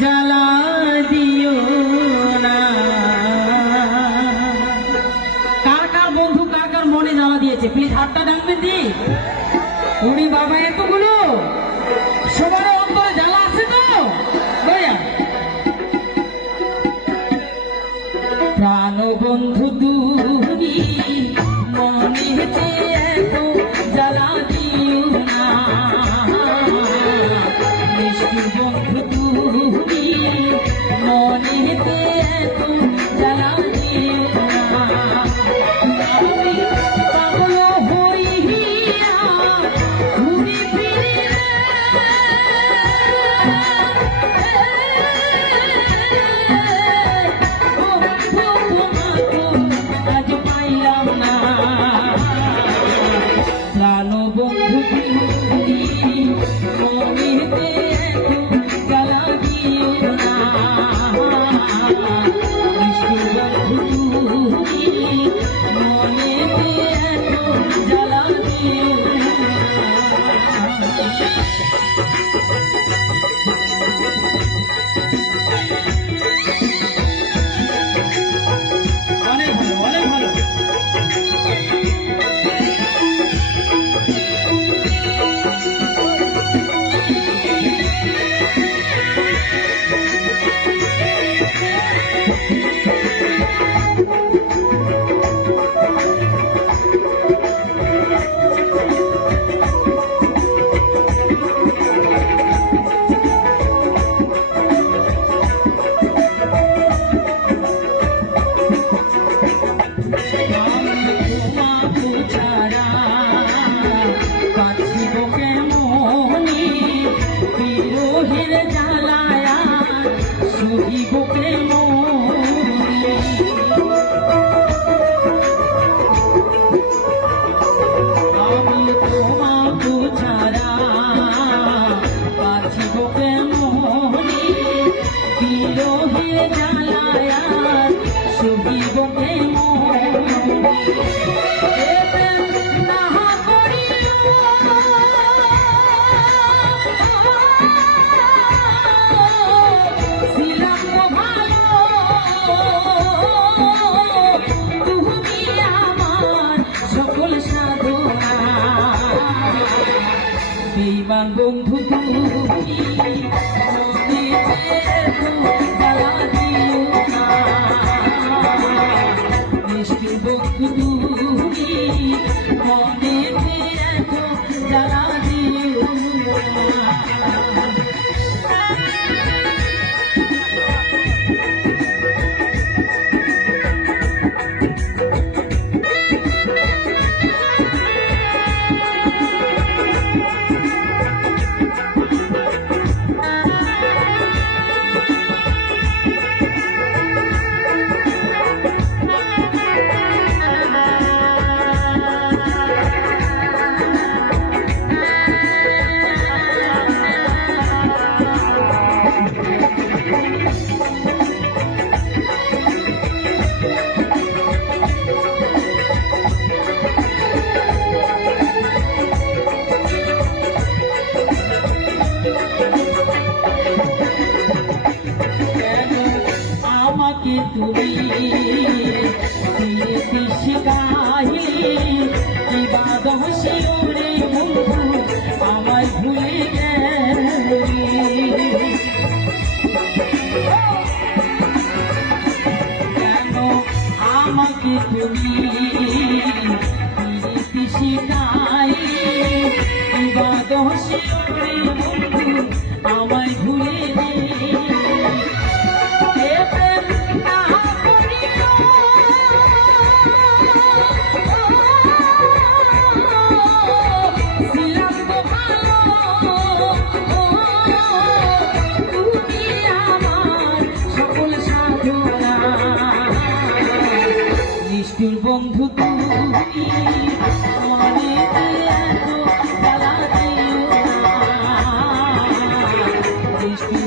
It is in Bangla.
জ্বালা ফিরে যা আমায় ভুলে কেন আমাকে তুমি শিখাই বা দোষী নিষ্ঠুর বন্ধু মনে নিষ্ঠুর